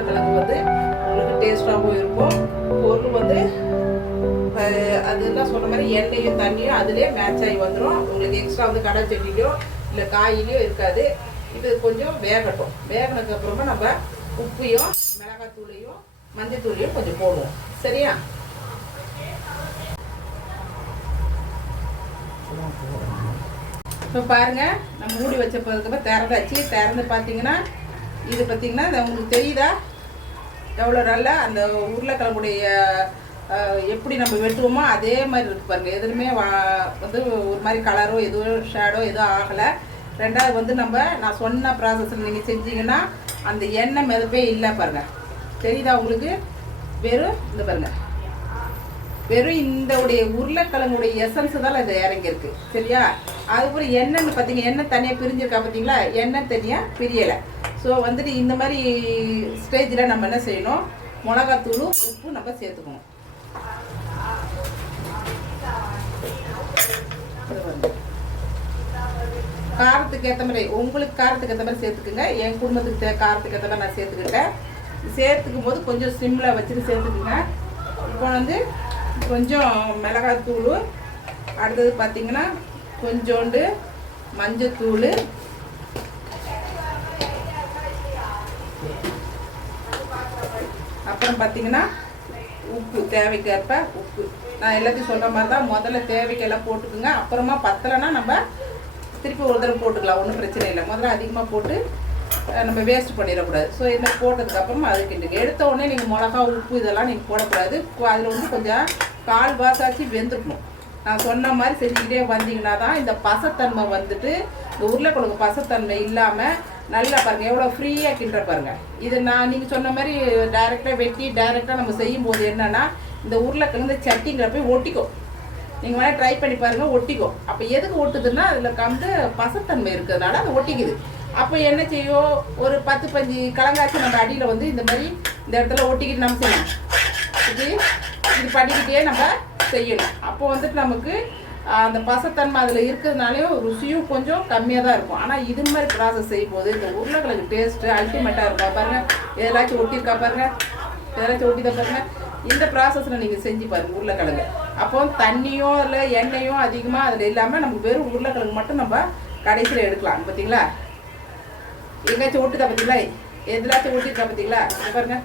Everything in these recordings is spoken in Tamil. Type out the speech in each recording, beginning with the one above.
உருளைக்கிழங்கு வந்து உங்களுக்கு டேஸ்ட்டாகவும் இருக்கும். பொருள் வந்து அதுதான் சொன்ன மாதிரி எண்ணெயும் தண்ணியும் அதுலேயே மேட்ச் ஆகி வந்துடும். உங்களுக்கு எக்ஸ்ட்ரா வந்து கடை சட்டிலையோ இல்லை காயிலையோ இருக்காது. இது கொஞ்சம் வேகட்டும். வேகினதுக்கு அப்புறமா நம்ம உப்பையும் மிளகாத்தூளையும் மஞ்சத்தூளையும் கொஞ்சம் போடுவோம். சரியா? இப்போ பாருங்கள், நம்ம மூடி வச்ச பிறகு திறந்தாச்சு. திறந்து பார்த்தீங்கன்னா இது பார்த்தீங்கன்னா உங்களுக்கு தெரியுதா எவ்வளோ நல்லா அந்த உருளைக்கிழங்குடைய எப்படி நம்ம வெட்டுவோமோ அதே மாதிரி இருக்கு பாருங்கள். எதுவுமே வந்து ஒரு மாதிரி கலரோ எதுவும் ஷேடோ எதுவும் ஆகலை. ரெண்டாவது வந்து நான் சொன்ன ப்ராசஸில் நீங்கள் செஞ்சீங்கன்னா அந்த எண்ணெய் மிதப்பே இல்லை பாருங்கள். தெரியுதா உங்களுக்கு? வெறும் இந்த பாருங்கள், வெறும் இந்த உருளைக்கிழங்குடைய எசன்ஸ் தான் இது இறங்கியிருக்கு. சரியா? அதுக்கப்புறம் எண்ணெய்னு பார்த்தீங்க, எண்ணெய் தனியாக பிரிஞ்சிருக்கா பார்த்தீங்களா? எண்ணெய் தனியாக பிரியலை. ஸோ வந்துட்டு இந்த மாதிரி ஸ்டேஜில் நம்ம என்ன செய்யணும், மிளகாத்தூள் உப்பு நம்ம சேர்த்துக்கணும். காரத்துக்கு ஏற்ற மாதிரி, உங்களுக்கு காரத்துக்கு ஏற்ற மாதிரி சேர்த்துக்குங்க. என் குடும்பத்துக்கு காரத்துக்கு ஏற்ற மாதிரி நான் சேர்த்துக்கிட்டேன். சேர்த்துக்கும் போது கொஞ்சம் சிம்மில் வச்சுட்டு சேர்த்துக்குங்க. இப்போ வந்து கொஞ்சம் மிளகாத்தூள், அடுத்தது பார்த்தீங்கன்னா கொஞ்சோண்டு மஞ்சத்தூள், அப்புறம் பார்த்தீங்கன்னா உப்பு, தேவைக்கேற்ப உப்பு. நான் எல்லாத்தையும் சொல்கிற மாதிரி தான். முதல்ல தேவைக்கெல்லாம் போட்டுக்குங்க. அப்புறமா பத்தலைன்னா நம்ம திருப்பி ஒரு தடவை போட்டுக்கலாம், ஒன்றும் பிரச்சனை இல்லை. முதல்ல அதிகமாக போட்டு நம்ம வேஸ்ட் பண்ணிடக்கூடாது. ஸோ இந்த போட்டதுக்கப்புறமா அதுக்கு எடுத்த உடனே நீங்கள் மிளகா உப்பு இதெல்லாம் நீங்கள் போடக்கூடாது. அதில் வந்து கொஞ்சம் கால் வாசாச்சு வெந்துருக்கணும். நான் சொன்ன மாதிரி செஞ்சுக்கிட்டே வந்தீங்கன்னா தான் இந்த பசத்தன்மை வந்துட்டு, இந்த உருளைக்கிழங்கு பசத்தன்மை இல்லாமல் நல்லா பாருங்கள் எவ்வளோ ஃப்ரீயாக கிண்டுற பாருங்கள். இது நீங்கள் சொன்ன மாதிரி டைரெக்டாக வெட்டி டைரெக்டாக நம்ம செய்யும்போது என்னென்னா இந்த உருளைக்கிழங்கு சட்டிங்கிற போய் ஒட்டிக்கும். நீங்கள் வேணால் ட்ரை பண்ணி பாருங்கள், ஒட்டிக்கும். அப்போ எதுக்கு ஒட்டுதுன்னா அதில் வந்து பசத்தன்மை இருக்கிறதுனால அது ஒட்டிக்குது. அப்போ என்ன செய்யும், ஒரு 10-15 கிழங்காச்சும் நம்ம அடியில் வந்து இந்த மாதிரி இந்த இடத்துல ஒட்டிக்கிட்டு நம்ம செய்யணும். இது பண்ணிக்கிட்டே நம்ம செய்யணும். அப்போ வந்துட்டு நமக்கு அந்த பசத்தன்மை அதில் இருக்கிறதுனாலையும் ருசியும் கொஞ்சம் கம்மியாக தான் இருக்கும். ஆனால் இது மாதிரி ப்ராசஸ் செய்யும்போது இந்த உருளைக்கிழங்கு டேஸ்ட்டு அல்டிமேட்டாக இருக்கும். பாருங்கள், எதாச்சும் ஒட்டியிருக்கா பாருங்கள், எதாச்சும் ஒட்டிதான் பாருங்கள். இந்த ப்ராசஸில் நீங்கள் செஞ்சு பாருங்கள் உருளைக்கிழங்கு. அப்போ தண்ணியோ இல்லை எண்ணெயோ அதிகமாக அதில் இல்லாமல் நமக்கு வெறும் உருளைக்கிழங்கு மட்டும் நம்ம கடைசியில் எடுக்கலாம். பார்த்தீங்களா? எங்கேயாச்சும் ஒட்டுதா பார்த்தீங்களா? எதுலாச்சும் ஒட்டிருக்கா பார்த்தீங்களா? பாருங்கள்,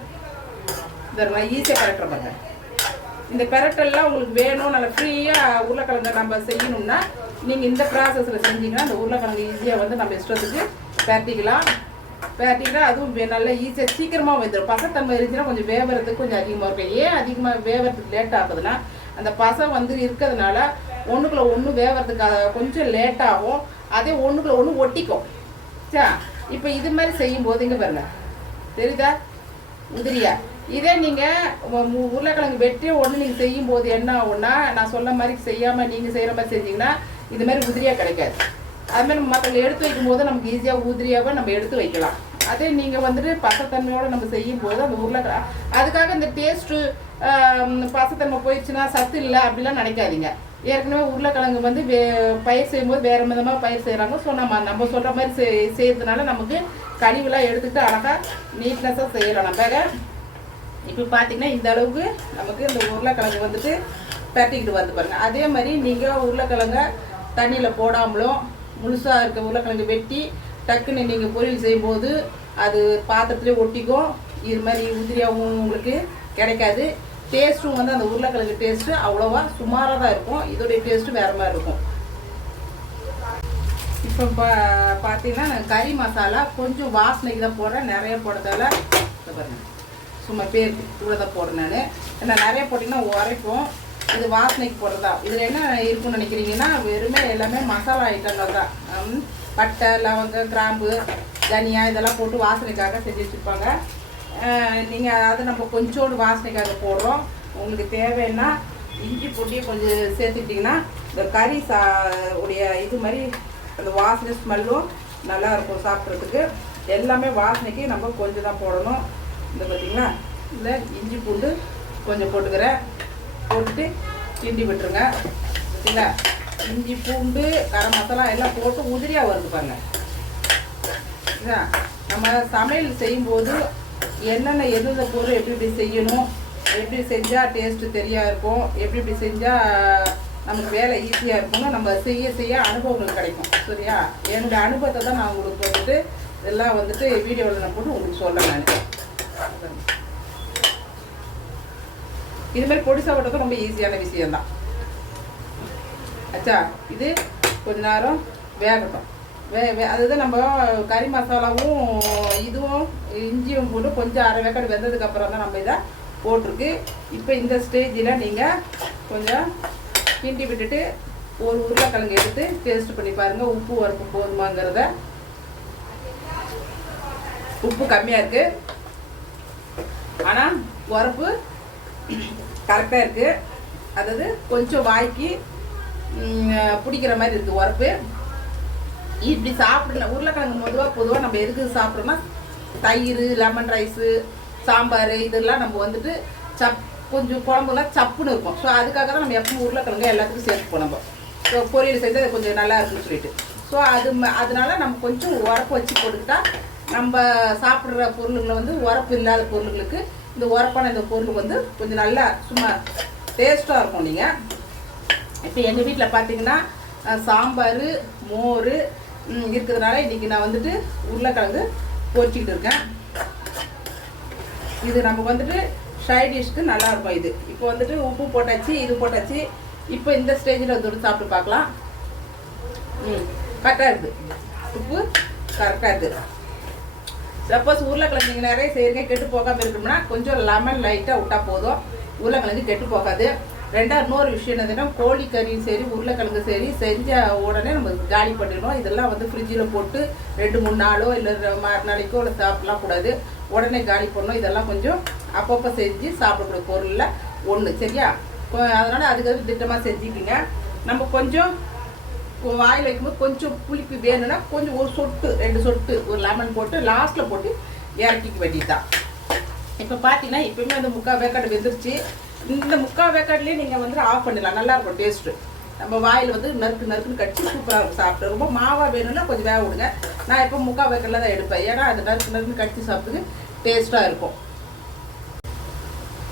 இந்த ஈஸியாக பரட்டுற பாருங்கள். இந்த பெரட்டெல்லாம் உங்களுக்கு வேணும், நல்லா ஃப்ரீயாக உருளைக்கிழங்கு நம்ம செய்யணும்னா நீங்கள் இந்த ப்ராசஸில் செஞ்சீங்கன்னா அந்த உருளைக்கிழங்கு ஈஸியாக வந்து நம்ம இஷ்டத்துக்கு பெரட்டிக்கலாம். அதுவும் நல்லா ஈஸியாக சீக்கிரமாக வந்துடும். பசத்தன்மை இருந்துச்சுன்னா கொஞ்சம் வேவறதுக்கு கொஞ்சம் அதிகமாக இருக்கும். ஏன் அதிகமாக வேவறதுக்கு லேட் ஆகுதுன்னா அந்த பசை வந்து இருக்கிறதுனால ஒன்றுக்குள்ள ஒன்று வேவறதுக்கு கொஞ்சம் லேட்டாகும். அதே ஒன்றுக்குள்ள ஒன்று ஒட்டிக்கும். சா, இப்போ இது மாதிரி செய்யும்போது இங்கே பாருங்க, தெரியுதா உதிரியா? இதே நீங்கள் உருளைக்கிழங்கு வெட்டி ஒன்று நீங்கள் செய்யும்போது என்ன ஆகும்னா, நான் சொன்ன மாதிரி செய்யாமல் நீங்கள் செய்கிற மாதிரி செஞ்சிங்கன்னா இது மாதிரி உதிரியாக கிடைக்காது. அதுமாதிரி மற்றவங்க எடுத்து வைக்கும்போது நமக்கு ஈஸியாக உதிரியாகவே நம்ம எடுத்து வைக்கலாம். அதே நீங்கள் வந்துட்டு பசத்தன்மையோடு நம்ம செய்யும்போது அந்த உருளைக்கிழங்கு அதுக்காக இந்த டேஸ்ட்டு பசத்தன்மை போயிடுச்சுன்னா சத்து இல்லை அப்படிலாம் நினைக்காதீங்க. ஏற்கனவே உருளைக்கிழங்கு வந்து பயிர் செய்யும்போது வேறு விதமாக பயிர் செய்கிறாங்க. ஸோ நம்ம சொல்கிற மாதிரி செய்யறதுனால நமக்கு கழிவுலாம் எடுத்துக்கிட்டு அழகாக நீட்னஸாக செய்யலாம். நம்ம இப்போ பார்த்தீங்கன்னா இந்த அளவுக்கு நமக்கு இந்த உருளைக்கிழங்கு வந்துட்டு பரட்டிக்கிட்டு வந்து பாருங்கள். அதே மாதிரி நீங்கள் உருளைக்கிழங்க தண்ணியில் போடாமலும் முழுசாக இருக்க உருளைக்கிழங்கு வெட்டி டக்குன்னு நீங்கள் பொரியல் செய்யும்போது அது பாத்திரத்துலேயே ஒட்டிக்கும். இது மாதிரி உதிரியாகவும் உங்களுக்கு கிடைக்காது. டேஸ்ட்டும் வந்து அந்த உருளைக்கிழங்கு டேஸ்ட்டு அவ்வளோவா சுமாராக தான் இருக்கும். இதோடைய டேஸ்ட்டு வேறு மாதிரி இருக்கும். இப்போ பார்த்தீங்கன்னா நான் கறி மசாலா கொஞ்சம் வாசனைக்கு தான் போடுறேன், நிறைய போடுறதால பாருங்கள் சும்மா பேருக்கு கூட தான் போடுறேன் நான். ஏன்னா நிறைய போட்டிங்கன்னா உரைக்கும். இது வாசனைக்கு போடுறதா. இதில் என்ன இருக்குன்னு நினைக்கிறீங்கன்னா வெறுமே எல்லாமே மசாலா ஐட்டங்கள் தான். பட்டை, லவங்கம், கிராம்பு, தனியா இதெல்லாம் போட்டு வாசனைக்காக செஞ்சு வச்சுருப்பாங்க. நீங்கள் அதாவது நம்ம கொஞ்சோண்டு வாசனைக்காக போடுறோம். உங்களுக்கு தேவைன்னா இஞ்சி பூட்டி கொஞ்சம் சேர்த்துக்கிட்டிங்கன்னா இந்த கறி உடைய இது மாதிரி அந்த வாசனை ஸ்மெல்லும் நல்லாயிருக்கும் சாப்பிட்றதுக்கு. எல்லாமே வாசனைக்கு நம்ம கொஞ்சம் தான் போடணும். இந்த பார்த்திங்களா, இல்லை இஞ்சி பூண்டு கொஞ்சம் போட்டுக்கிறேன். போட்டுட்டு கிண்டி விட்டுருங்க. பார்த்தீங்களா, இஞ்சி பூண்டு கரம் மசாலா எல்லாம் போட்டு உதிரியாக வருது பாருங்க. நம்ம சமையல் செய்யும்போது என்னென்ன எந்தெந்த பொருள் எப்படி இப்படி செய்யணும், எப்படி செஞ்சால் டேஸ்ட்டு தெரியாக இருக்கும், எப்படி இப்படி செஞ்சால் நமக்கு வேலை ஈஸியாக இருக்கும்னு நம்ம செய்ய செய்ய அனுபவங்கள் கிடைக்கும். சரியா? என்னுடைய அனுபவத்தை தான் நான் உங்களுக்கு வந்துட்டு எல்லாம் வந்துட்டு வீடியோவில் நான் போட்டு உங்களுக்கு சொல்கிறேன். நான் இதுமாதிரி பொடிசா போட்டது ரொம்ப ஈஸியான விஷயம்தான். ஆச்சா, இது கொஞ்ச நேரம் வேகட்டும். அதுதான் நம்ம கறி மசாலாவும் இதுவும் இஞ்சியும் போட்டு கொஞ்சம் அரை வேக்காடு வெந்ததுக்கப்புறம் தான் நம்ம இதை போட்டிருக்கு. இப்போ இந்த ஸ்டேஜில் நீங்கள் கொஞ்சம் கிண்டி விட்டுட்டு ஒரு உருளைக்கிழங்கு எடுத்து டேஸ்ட் பண்ணி பாருங்கள். உப்பு உரப்பு போதுமாங்கிறத. உப்பு கம்மியாக இருக்குது, ஆனால் உரப்பு கரெக்டாக இருக்குது. அதாவது கொஞ்சம் வாய்க்கு பிடிக்கிற மாதிரி இருக்குது உரப்பு. இப்படி சாப்பிடல. உருளைக்கிழங்கு பொதுவாக நம்ம எதுக்கு சாப்பிட்றோம்னா தயிர், லெமன் ரைஸு, சாம்பார் இதெல்லாம் நம்ம வந்துட்டு கொஞ்சம் குழம்புலாம் சப்புன்னு இருக்கும். ஸோ அதுக்காக தான் நம்ம எப்பவும் உருளைக்கிழங்கு எல்லாத்துக்கும் சேர்த்துப்போம். நம்ம ஸோ பொரியல் செய்து அது கொஞ்சம் நல்லா இருக்குன்னு சொல்லிட்டு ஸோ அதனால நம்ம கொஞ்சம் உரப்பு வச்சு போட்டுக்கிட்டா நம்ம சாப்பிட்ற பொருளுங்களை வந்து உரப்பு இல்லாத பொருளுங்களுக்கு இந்த உரப்பான இந்த பொருள் வந்து கொஞ்சம் நல்லா சும்மா டேஸ்ட்டாக இருக்கும். நீங்கள் இப்போ எங்கள் வீட்டில் பார்த்தீங்கன்னா சாம்பார், மோர் இருக்கிறதுனால இன்றைக்கி நான் வந்துட்டு உருளைக்கிழங்கு பொரிச்சிக்கிட்டு இருக்கேன். இது நமக்கு வந்துட்டு சைட் டிஷ்க்கு நல்லாயிருக்கும். இது இப்போ வந்துட்டு உப்பு போட்டாச்சு, இது போட்டாச்சு. இப்போ இந்த ஸ்டேஜில் வந்து சாப்பிட்டு பார்க்கலாம். கரெக்டாக இருக்குது, உப்பு கரெக்டாக இருக்குது. சப்போஸ் உருளைக்கிழங்கு நீங்கள் நிறைய செய்கிறீங்க கெட்டு போகாமல் இருக்கணும்னா கொஞ்சம் லெமன் லைட்டாக விட்டால் போதும், உருளைக்கிழங்கு கெட்டு போகாது. ரெண்டாவது இன்னொரு விஷயம் என்னதுன்னா கோழிக்கறியும் சரி உருளைக்கிழங்கு சரி செஞ்ச உடனே நம்ம காலி பண்ணிடணும். இதெல்லாம் வந்து ஃப்ரிட்ஜில் போட்டு 2-3 நாளோ இல்லை மறுநாளைக்கோ இல்லை சாப்பிடலாம் கூடாது, உடனே காலி பண்ணணும். இதெல்லாம் கொஞ்சம் அப்பப்போ செஞ்சு சாப்பிடக்கூடிய பொருளில் ஒன்று. சரியா? அதனால் அதுக்கு திட்டமாக செஞ்சுக்கிங்க. நம்ம கொஞ்சம் வாயில் வைக்கும்போது கொஞ்சம் புளிப்பு வேணும்னா கொஞ்சம் ஒரு சொட்டு 2 சொட்டு ஒரு லெமன் போட்டு லாஸ்ட்டில் போட்டு இறக்கிக்க வேண்டியதுதான். இப்போ பார்த்தீங்கன்னா இப்போயுமே அந்த 3/4 வேக்காடு வெந்துருச்சு. இந்த 3/4 வேக்காட்லேயே நீங்கள் வந்து ஆஃப் பண்ணிடலாம். நல்லாயிருக்கும் டேஸ்ட்டு. நம்ம வாயில் வந்து நறுக்குன்னு கடிச்சு சூப்பராக இருக்கும் சாப்பிட்டு. ரொம்ப மாவாக வேணும்னா கொஞ்சம் வேக விடுங்க. நான் இப்போ 3/4 வேக்காடில் தான் எடுப்பேன், ஏன்னா அது நறுக்குன்னு கடிச்சு சாப்பிட்டுக்கு டேஸ்ட்டாக இருக்கும்.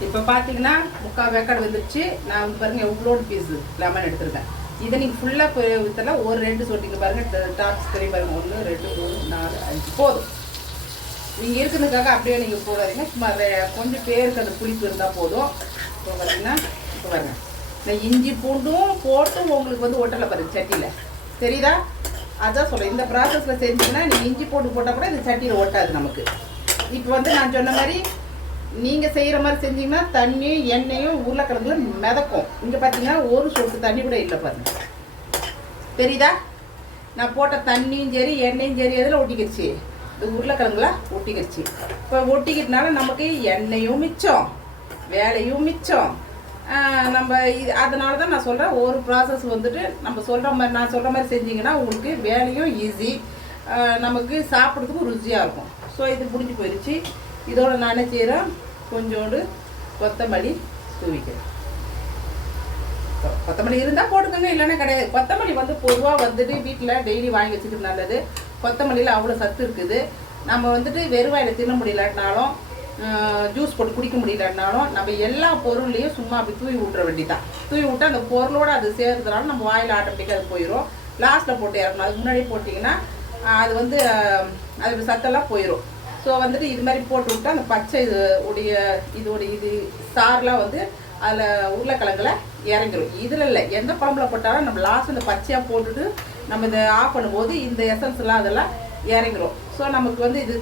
இப்போ பார்த்தீங்கன்னா 3/4 வேக்காடு வந்துருச்சு. நான் வந்து பாருங்கள் எவ்வளோடு பீஸு லெமன் எடுத்துருக்கேன். இதை நீங்கள் ஃபுல்லாக வித்தல ஒரு 2 சொட்டிங்க பாருங்கள். டாப்ஸ் தெரிய பாருங்கள், 1 2 3 4 5 போதும். நீங்கள் இருக்கிறதுக்காக அப்படியே நீங்கள் போடாதீங்க, சும்மா கொஞ்சம் பேருக்கு அந்த புளிப்பு இருந்தால் போதும். இப்போ பார்த்தீங்கன்னா இப்போ பாருங்கள் இந்த இஞ்சி பூண்டும் போட்டும் உங்களுக்கு வந்து ஒட்டலை பாருங்கள் சட்டியில், தெரியுதா? அதான் சொல்கிறேன், இந்த ப்ராசஸில் செஞ்சிங்கன்னா நீங்கள் இஞ்சி போட்டு போட்டால் கூட இந்த சட்டியில் ஒட்டாது நமக்கு. இப்போ வந்து நான் சொன்ன மாதிரி நீங்கள் செய்கிற மாதிரி செஞ்சிங்கன்னா தண்ணியும் எண்ணெயும் உருளைக்கிழங்குல மிதக்கும். இங்கே பார்த்தீங்கன்னா ஒரு சொட்டு தண்ணி கூட இல்லை பாருங்கள், தெரியுதா? நான் போட்ட தண்ணியும் சரி எண்ணெயும் சரி எதில் ஒட்டிக்கிடுச்சு, இந்த உருளைக்கிழங்குல ஒட்டிக்கிடுச்சு. இப்போ ஒட்டிக்கிறதுனால நமக்கு எண்ணெயும் மிச்சம், வேலையும் மிச்சம். நம்ம அதனால தான் நான் சொல்கிறேன், ஒரு ப்ராசஸ் வந்துட்டு நம்ம சொல்கிற மாதிரி நான் சொல்கிற மாதிரி செஞ்சிங்கன்னா உங்களுக்கு வேலையும் ஈஸி, நமக்கு சாப்பிட்றதுக்கும் ருசியாக இருக்கும். ஸோ இது முடிஞ்சு போயிடுச்சு. இதோட நான் என்ன செய்கிறேன், கொஞ்சோண்டு கொத்தமல்லி தூவிக்கிறேன். கொத்தமல்லி இருந்தால் போட்டுக்கோங்க, இல்லைன்னா கிடையாது. கொத்தமல்லி வந்து பொதுவாக வந்துட்டு வீட்டில் டெய்லி வாங்கி வச்சுக்கிறது நல்லது. கொத்தமல்லியில் அவ்வளோ சத்து இருக்குது. நம்ம வந்துட்டு வெறும் வாயில் தின்ன முடியலனாலும் ஜூஸ் போட்டு குடிக்க முடியலனாலும் நம்ம எல்லா பொருள்லையும் சும்மா அப்படி தூவி விட்டுற வேண்டியதான். தூவி விட்டு அந்த பொருளோடு அது சேர்றதுனால நம்ம வாயில் ஆட்டோமேட்டிக்காக அது போயிடும். லாஸ்ட்டில் போட்டு இறக்கணும். அதுக்கு முன்னாடி போட்டிங்கன்னா அது வந்து அது சத்தெல்லாம் போயிடும். ஸோ வந்துட்டு இது மாதிரி போட்டு விட்டு அந்த பச்சை இது சாரெலாம் வந்து அதில் உருளைக்கிழங்குல இறங்கிடும். இதில் இல்லை, எந்த குழம்புல போட்டாலும் நம்ம லாஸ்ட் இந்த பச்சையாக போட்டுட்டு நம்ம இதை ஆஃப் பண்ணும்போது இந்த எசன்ஸ்லாம் அதெல்லாம் இறங்கிடும். ஸோ நமக்கு வந்து இது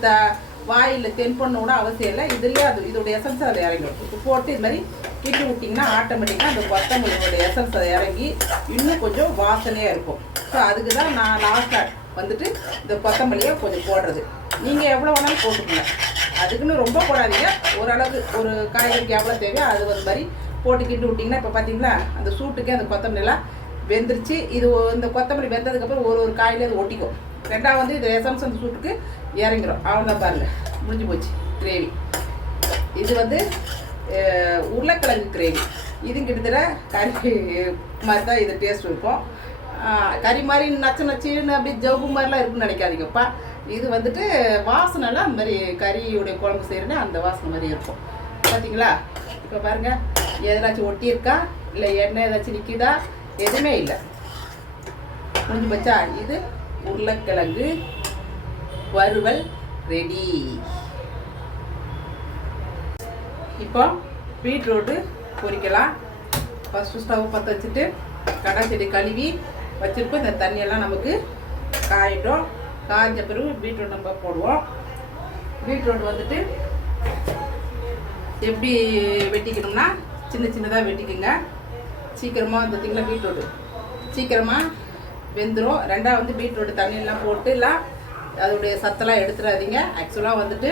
வாயில் தென்பண்ணோட அவசியம் இல்லை, இதுலேயே இதோட எசன்ஸ் அதை இறங்கிடும். இப்போ போட்டு இது மாதிரி கிண்டி விட்டிங்கன்னா ஆட்டோமேட்டிக்காக அந்த கொத்தமல்லியோட எசன்ஸ் அதை இறங்கி இன்னும் கொஞ்சம் வாசனையாக இருக்கும். ஸோ அதுக்கு தான் நான் லாஸ்ட்டாக வந்துட்டு இந்த கொத்தமல்லியை கொஞ்சம் போடுறது. நீங்கள் எவ்வளோ வேணாலும் போட்டுக்கோங்க, அதுக்குன்னு ரொம்ப போடாதீங்க. ஓரளவுக்கு ஒரு காய்கறிக்கு எவ்வளோ தேவையோ அது வந்து மாதிரி போட்டு கிண்டி விட்டிங்கன்னா இப்போ பார்த்தீங்களா அந்த சூட்டுக்கே அந்த கொத்தமல்லிலாம் வெந்துருச்சு. இது இந்த கொத்தமல்லி வெந்ததுக்கப்புறம் ஒரு காயிலே அது ஒட்டிக்கும். ரெண்டாவது வந்து இது எசன்ஸ் அந்த சூட்டுக்கு இறங்கிடும். அவ்வளோதான் பாருங்கள், முடிஞ்சு போச்சு கிரேவி. இது வந்து உருளைக்கிழங்கு கிரேவி. இது கிட்டத்தட்ட கறி மாதிரி தான் இது டேஸ்ட் இருக்கும். கறி மாதிரி நச்சுன்னு அப்படி ஜவ்வு மாதிரிலாம் இருக்குன்னு நினைக்காதீங்கப்பா. இது வந்துட்டு வாசனைலாம் அந்த மாதிரி கறியுடைய குழம்பு செய்கிறேன்னா அந்த வாசனை மாதிரி இருக்கும். பார்த்தீங்களா? இப்போ பாருங்கள், எதனாச்சும் ஒட்டியிருக்கா இல்லை எண்ணெய் ஏதாச்சும் நிற்கிதா? எதுவுமே இல்லை. முடிஞ்சு போச்சா? இது உருளைக்கிழங்கு வறுவல் ரெடி. இப்போ பீட்ரூட்டு பொரிக்கலாம். ஃபஸ்ட்டு ஸ்டவ் பற்ற வச்சுட்டு கடை செடி கழுவி வச்சுருப்போம். இந்த தண்ணியெல்லாம் நமக்கு காயிட்டோம். காய்ஞ்ச பிறகு பீட்ரூட் நம்ம போடுவோம். பீட்ரூட் வந்துட்டு எப்படி வெட்டிக்கணும்னா சின்ன சின்னதாக வெட்டிக்குங்க. சீக்கிரமாக வந்துட்டிங்களா பீட்ரூட்டு சீக்கிரமாக வெந்துடும். ரெண்டாவது வந்து பீட்ரூட்டு தண்ணியெல்லாம் போட்டுலாம் அதோடைய சத்தெல்லாம் எடுத்துடாதீங்க. ஆக்சுவலாக வந்துட்டு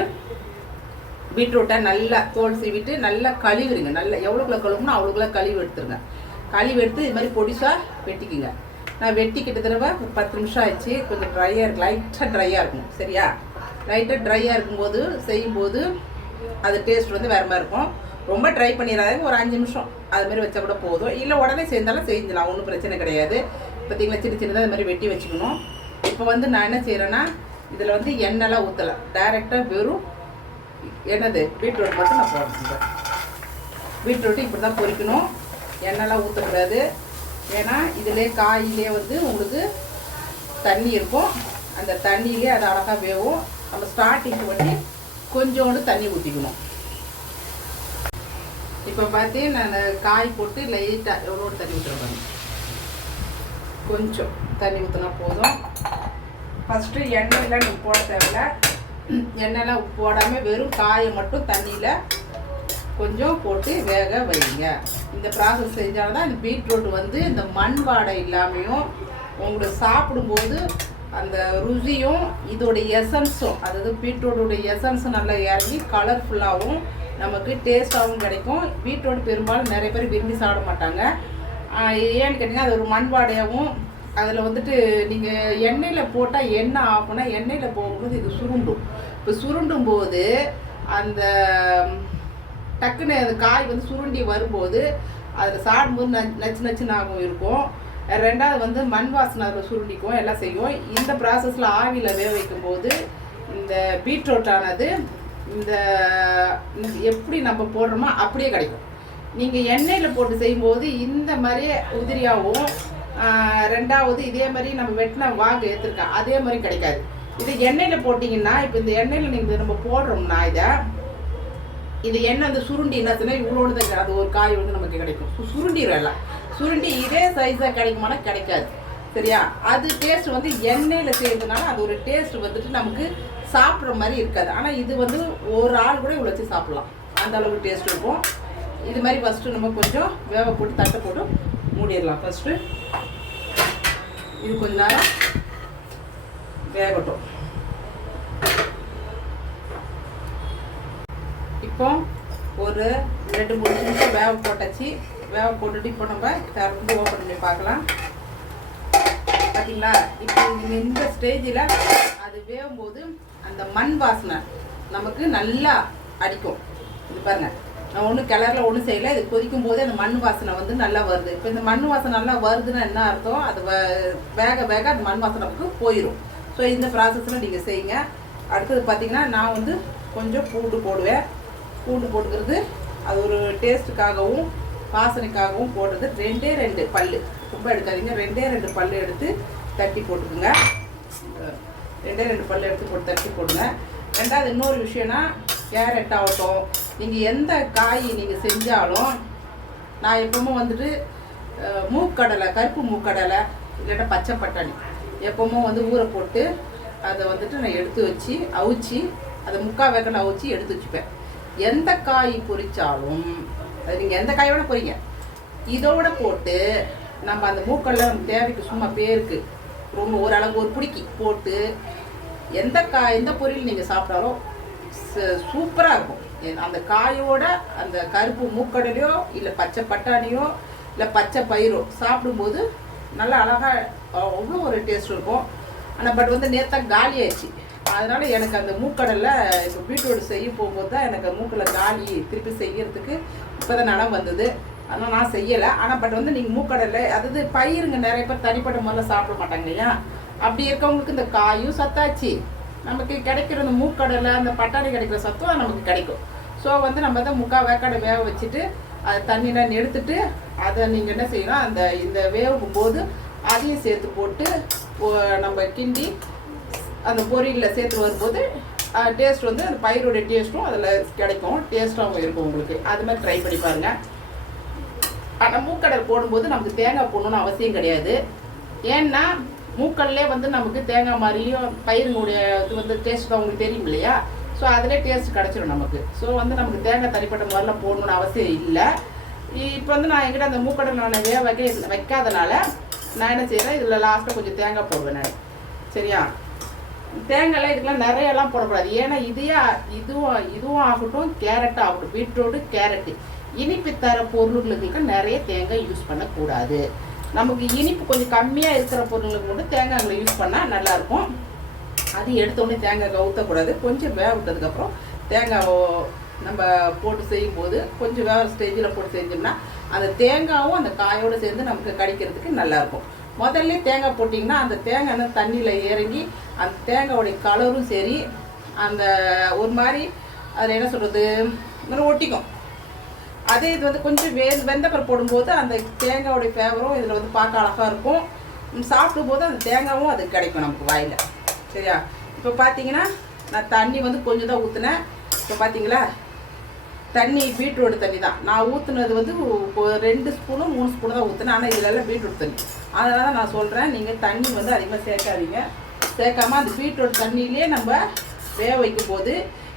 பீட்ரூட்டை நல்லா தோல் சீவிட்டு நல்லா கழுவிடுங்க. நல்லா எவ்வளோக்குள்ள கழுவுனா அவ்வளோக்குள்ள கழுவி எடுத்துருங்க. கழுவி எடுத்து இது மாதிரி பொடிசாக வெட்டிக்குங்க. நான் வெட்டி கிட்டத்தட்ட ஒரு 10 நிமிஷம் ஆயிடுச்சு. கொஞ்சம் ட்ரையாக இருக்கும், லைட்டாக ட்ரையாக இருக்கும். சரியா? லைட்டாக ட்ரையாக இருக்கும்போது செய்யும்போது அது டேஸ்ட் வந்து வேறு மாதிரி இருக்கும். ரொம்ப ட்ரை பண்ணிடாதீங்க. ஒரு 5 நிமிஷம் அது மாதிரி வச்சா கூட போதும். இல்லை உடனே செஞ்சாலும் செஞ்சிடலாம், ஒன்றும் பிரச்சனை கிடையாது. பார்த்தீங்களா, சின்ன சின்னதாக அது மாதிரி வெட்டி வச்சுக்கணும். இப்போ வந்து நான் என்ன செய்கிறேன்னா இதில் வந்து எண்ணெய்லாம் ஊற்றலை, டைரெக்டாக வெறும் என்னது பீட்ரூட் மட்டும் நான் போடுறேன். பீட்ரூட்டு இப்படி தான் பொரிக்கணும், எண்ணெய்லாம் ஊற்றக்கூடாது. ஏன்னா இதிலே காயிலே வந்து உங்களுக்கு தண்ணி இருக்கும். அந்த தண்ணியிலே அது அழகாக வேகும். நம்ம ஸ்டார்டிங்க்கு வந்து கொஞ்சோண்டு தண்ணி ஊற்றிக்கணும். இப்போ பார்த்து நான் காய் போட்டு லைட்டாக எவ்வளோ தண்ணி ஊற்றுறேன், கொஞ்சம் தண்ணி ஊற்றினா போதும். ஃபஸ்ட்டு எண்ணெயெலாம் நீங்கள் போட தேவையில்ல. எண்ணெய்லாம் போடாமல் வெறும் காயை மட்டும் தண்ணியில் கொஞ்சம் போட்டு வேக வைங்க. இந்த ப்ராசஸ் செஞ்சால்தான் இந்த பீட்ரூட் வந்து இந்த மண் வாடை இல்லாமையும் உங்களுக்கு சாப்பிடும்போது அந்த ருசியும் இதோடைய எசன்ஸும், அதாவது பீட்ரூட்டோடைய எசன்ஸும் நல்லா இறங்கி கலர்ஃபுல்லாகவும் நமக்கு டேஸ்ட்டாகவும் கிடைக்கும். பீட்ரூட் பெரும்பாலும் நிறைய பேர் விரும்பி சாப்பிட மாட்டாங்க. ஏன்னு கேட்டிங்கன்னா அது ஒரு மண் வாடையாகவும், அதில் வந்துட்டு நீங்கள் எண்ணெயில் போட்டால் எண்ணெய் ஆகும்னா எண்ணெயில் போகும்போது இது சுருண்டும். இப்போ சுருண்டும் போது அந்த டக்குன்னு அந்த காய் வந்து சுருண்டி வரும்போது அதில் சாப்பிடும்போது நச்சு நச்சுனாகவும் இருக்கும். ரெண்டாவது வந்து மண் வாசனை அதில் சுருண்டிக்கும், எல்லாம் செய்யும். இந்த ப்ராசஸில் ஆவியில் வேக வைக்கும்போது இந்த பீட்ரூட்டானது இந்த எப்படி நம்ம போடுறோமோ அப்படியே கிடைக்கும். நீங்கள் எண்ணெயில் போட்டு செய்யும்போது இந்த மாதிரியே உதிரியாகவும், ரெண்டாவது இதே மாதிரி நம்ம வெட்டின வாகு ஏற்றுருக்கா அதே மாதிரி கிடைக்காது. இது எண்ணெயில் போட்டிங்கன்னா இப்போ இந்த எண்ணெயில் நீங்கள் நம்ம போடுறோம்னா இது எண்ணெய் அந்த சுருண்டி என்னச்சுன்னா இவ்வளோன்னு தான் அது ஒரு காய் வந்து நமக்கு கிடைக்கும். சுருண்டிடலாம். சுருண்டி இதே சைஸாக கிடைக்குமானா கிடைக்காது. சரியா? அது டேஸ்ட் வந்து எண்ணெயில் செய்யறதுனால அது ஒரு டேஸ்ட் வந்துட்டு நமக்கு சாப்பிட்ற மாதிரி இருக்காது. ஆனால் இது வந்து ஒரு ஆள் கூட இவ்வளோ வச்சு சாப்பிட்லாம், அந்த அளவுக்கு டேஸ்ட் இருக்கும். இது மாதிரி ஃபஸ்ட்டு நம்ம கொஞ்சம் வேக போட்டு தட்டை போட்டு மூடிடலாம். ஃபஸ்ட்டு இது கொஞ்ச நேரம் வேகட்டும். இப்போ ஒரு 2-3 நிமிஷம் வேக போட்டாச்சு. வேக போட்டுட்டு இப்போ நம்ம திறந்து ஓப்பன் பண்ணி பார்க்கலாம். பார்த்தீங்களா? இப்போ இந்த ஸ்டேஜில் அது வேகும்போது அந்த மண் வாசனை நமக்கு நல்லா அடிக்கும். இது பாருங்கள், நான் ஒன்றும் கிளறில் ஒன்றும் செய்யலை. இது கொதிக்கும் போதே அந்த மண் வாசனை வந்து நல்லா வருது. இப்போ இந்த மண் வாசனை நல்லா வருதுன்னா என்ன அர்த்தம்? அது வேக வேக அந்த மண் வாசனை நமக்கு போயிடும். ஸோ இந்த ப்ராசஸில் நீங்கள் செய்யுங்க. அடுத்தது பார்த்திங்கன்னா நான் வந்து கொஞ்சம் பூண்டு போடுவேன். பூண்டு போட்டுக்கிறது அது ஒரு டேஸ்ட்டுக்காகவும் வாசனைக்காகவும் போடுறது. 2 பல், ரொம்ப எடுக்காதீங்க. 2 பல் எடுத்து தட்டி போட்டுக்குங்க. 2 பல் எடுத்து போட்டு தட்டி போடுங்க. ரெண்டாவது இன்னொரு விஷயம்னா கேரட் ஆகட்டும், நீங்கள் எந்த காய் நீங்கள் செஞ்சாலும் நான் எப்பவுமே வந்துட்டு மூக்கடலை, கருப்பு மூக்கடலை இல்லைன்னா பச்சை பட்டாணி எப்பவுமே வந்து ஊற போட்டு அதை வந்துட்டு நான் எடுத்து வச்சு அவிச்சு அதை முக்கால் வேக்கல அவிச்சு எடுத்து வச்சுப்பேன். எந்த காய் பொரித்தாலும் அது நீங்கள் எந்த காய் வேணால் பொரிங்க, இதோட போட்டு நம்ம அந்த மூக்கடலை நம்ம தேவைக்கு சும்மா பேருக்கு ரொம்ப ஓரளவுக்கு ஒரு பிடிக்கி போட்டு எந்த பொரியல் நீங்கள் சாப்பிட்டாலும் சூப்பராக இருக்கும். அந்த காயோட அந்த கருப்பு மூக்கடலையோ இல்லை பச்சை பட்டாணியோ இல்லை பச்சை பயிரோ சாப்பிடும்போது நல்லா அழகாக அவ்வளோ ஒரு டேஸ்ட் இருக்கும். ஆனால் பட் வந்து நேற்று காலி ஆயிடுச்சு. அதனால் எனக்கு அந்த மூக்கடலை இப்போ பீட்ரூட் செய்ய போகும்போது தான் எனக்கு மூக்கடலை காலி திருப்பி செய்யறதுக்கு இப்போ தான் நிலம் வந்தது. அதனால் நான் செய்யலை. ஆனால் பட் வந்து நீங்கள் மூக்கடலை அதாவது பயிருங்க நிறைய பேர் தனிப்பட்ட முதல்ல சாப்பிட மாட்டாங்க இல்லையா? அப்படி இருக்கவங்களுக்கு இந்த காயும் சத்தாச்சு, நமக்கு கிடைக்கிற அந்த மூக்கடலை அந்த பட்டாணி கிடைக்கிற சத்தும் நமக்கு கிடைக்கும். ஸோ வந்து நம்ம தான் முக்கால் வேக்காடை வேக வச்சுட்டு அதை தண்ணியில் எடுத்துட்டு அதை நீங்கள் என்ன செய்யணும், இந்த வேகும் போது அதையும் சேர்த்து போட்டு நம்ம கிண்டி அந்த பொரியலில் சேர்த்து வரும்போது டேஸ்ட் வந்து அந்த பயிரோடைய டேஸ்ட்டும் அதில் கிடைக்கும், டேஸ்ட்டாகவும் இருக்கும் உங்களுக்கு. அது மாதிரி ட்ரை பண்ணி பாருங்கள். ஆனால் மூக்கடல் போடும்போது நமக்கு தேங்காய் போடணுன்னு அவசியம் கிடையாது. ஏன்னா மூக்கடலே வந்து நமக்கு தேங்காய் மாதிரியும் பயிருங்களுடைய இது வந்து டேஸ்ட் தான் உங்களுக்கு தெரியும் இல்லையா. ஸோ அதிலே டேஸ்ட் கிடச்சிடும் நமக்கு. ஸோ வந்து நமக்கு தேங்காய் தனிப்பட்ட மாதிரிலாம் போடணுன்னு அவசியம் இல்லை. இப்போ வந்து நான் என்கிட்ட அந்த மூக்கடல் நான் வைக்காதனால நான் என்ன செய்கிறேன், இதில் லாஸ்ட்டாக கொஞ்சம் தேங்காய் போடுவேன் நான். சரியா, தேங்காய்லாம் இதுக்கெல்லாம் நிறையெல்லாம் போடக்கூடாது. ஏன்னா இதுவும் ஆகட்டும், கேரட்டும் ஆகட்டும், பீட்ரூட்டு கேரட்டு இனிப்பு தர பொருளுங்களுக்கு நிறைய தேங்காய் யூஸ் பண்ணக்கூடாது. நமக்கு இனிப்பு கொஞ்சம் கம்மியாக இருக்கிற பொருளுங்களுக்கு மட்டும் தேங்காய்களை யூஸ் பண்ணால் நல்லாயிருக்கும். அது எடுத்தோடனே தேங்காய் ஊற்றக்கூடாது. கொஞ்சம் வேக விட்டதுக்கப்புறம் தேங்காய் நம்ம போட்டு செய்யும்போது கொஞ்சம் வேற ஸ்டேஜில் போட்டு செஞ்சோம்னா அந்த தேங்காயும் அந்த காயோடு சேர்ந்து நமக்கு கடிக்கிறதுக்கு நல்லாயிருக்கும். முதல்ல தேங்காய் போட்டிங்கன்னா அந்த தேங்காய் தண்ணியில் இறங்கி அந்த தேங்காயோடைய கலரும் சரி அந்த ஒரு மாதிரி அதில் என்ன சொல்கிறது ஒட்டிக்கும். அதே இது வந்து கொஞ்சம் வெந்தப்பறம் போடும்போது அந்த தேங்காயோடைய ஃபேவரும் இதில் வந்து பார்க்க அழகாக இருக்கும். சாப்பிடும் போது அந்த தேங்காயும் அது கிடைக்கும் நமக்கு வாயில். சரியா, இப்போ பார்த்தீங்கன்னா நான் தண்ணி வந்து கொஞ்சம் தான் ஊற்றுனேன். இப்போ பார்த்தீங்களா தண்ணி பீட்ரூட் தண்ணி தான் நான் ஊற்றுனது வந்து 2 ஸ்பூனு 3 ஸ்பூனு தான் ஊற்றுனேன். ஆனால் இதிலெல்லாம் பீட்ரூட் தண்ணி. அதனால தான் நான் சொல்கிறேன், நீங்கள் தண்ணி வந்து அதிகமாக சேர்க்காதீங்க. சேர்க்காமல் அந்த பீட்ரூட் தண்ணியிலே நம்ம வேக வைக்கும் போது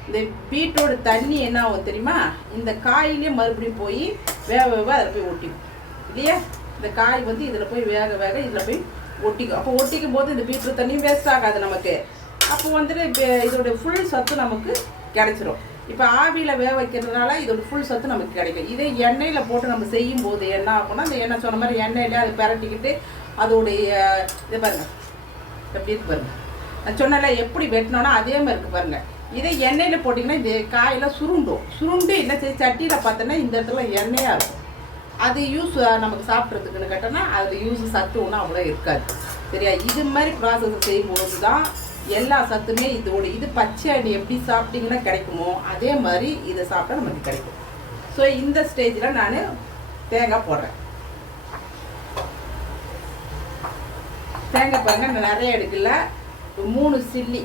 இந்த பீட்ரூட் தண்ணி என்ன ஆகும் தெரியுமா, இந்த காயிலே மறுபடியும் போய் வேக அதில் போய் ஒட்டிக்கும் இல்லையா. இந்த காய் வந்து இதில் போய் வேக இதில் போய் ஒட்டிக்கும். அப்போ ஒட்டிக்கும் போது இந்த பீட்ரூட் தண்ணியும் வேஸ்ட் ஆகாது நமக்கு. அப்போ வந்துட்டு இதோடைய ஃபுல் சத்து நமக்கு கிடைச்சிரும். இப்போ ஆவியில் வேக வைக்கிறதுனால இதோட ஃபுல் சத்து நமக்கு கிடைக்கும். இதே எண்ணெயில் போட்டு நம்ம செய்யும் போது என்ன ஆகும்னா, அந்த எண்ணெய் சொன்ன மாதிரி எண்ணெயிலே அதை பிரட்டிக்கிட்டு அதோடைய இதை பாருங்கள் எப்படி இருக்கு பாருங்கள். நான் சொன்னால எப்படி வெட்டினோன்னா அதே மாதிரி இருக்குது பாருங்கள். இதே எண்ணெயில் போட்டிங்கன்னா இந்த காயெல்லாம் சுருண்டு என்ன செய்ய சட்டியில் பார்த்தோன்னா இந்த இடத்துல எண்ணெயாக இருக்கும். அது யூஸ் நமக்கு சாப்பிட்றதுக்குன்னு கேட்டோன்னா அதில் யூஸ் சத்து ஒன்றும் அவ்வளோ இருக்காது. சரியா, இது மாதிரி ப்ராசஸ் செய்யும்போது தான் எல்லா சத்துமே இது பச்சை அடி எப்படி சாப்பிட்டீங்கன்னா கிடைக்குமோ அதே மாதிரி இதை சாப்பிட்டா நமக்கு கிடைக்கும். ஸோ இந்த ஸ்டேஜில் நான் தேங்காய் போடுறேன். தேங்காய் பாருங்க நான் நிறைய எடுக்கல, 3 சில்லி